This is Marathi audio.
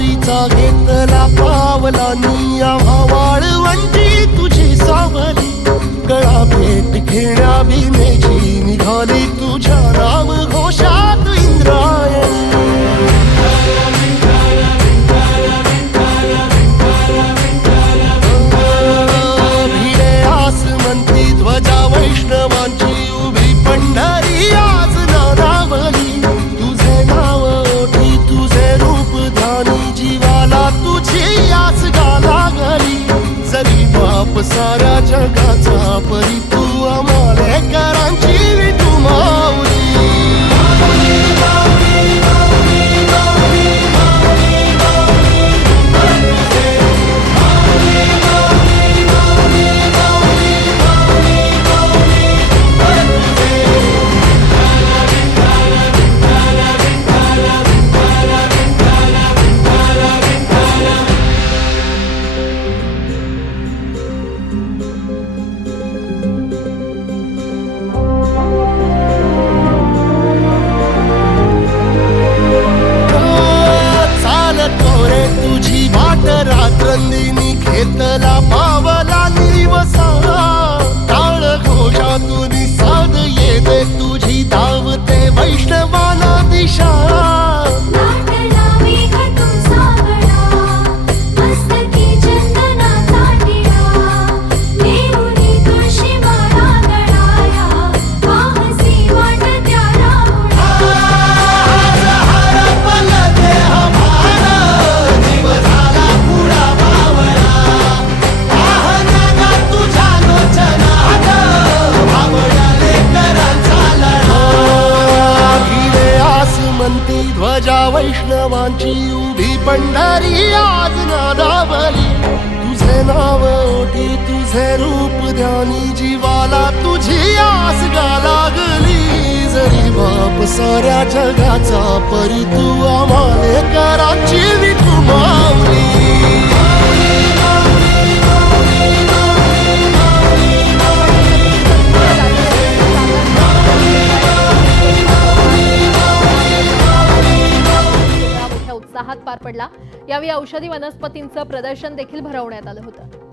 वारीचा घेतला पावलांनी आम्हा वाळवंटी तुझी सावली गळा भेट घेण्या भीमेची निघाली तुझ्या नाम घोषात इंद्रायणी भिडे आसमंती ध्वजा वैष्णवांची उभी पंढरी आज नानावली तुझे नाव ओठी तुझे रूप ध्यानी जीवाला तुझी आस गाला गली जरी बाप साऱ्या जगाचा परी तू आमालेकरांची विठू माऊली तुझी वाट रात्रंदिनी घेतला पावला निवसा टाळ घोषातून साध येते तुझी धावते वैष्णवाला दिशा ध्वजा वैष्णवांची उभी पंढरी आज नादावली तुझे नाव ओठी तुझे रूप ध्यानी जीवाला तुझी आस गा लागली जरी बाप साऱ्या जगाचा परी तू आमालेकरांची विठू माऊली उत्साहात पार पडला। यावेळी औषधी वनस्पतींचं प्रदर्शन देखील भरवण्यात आलं होतं।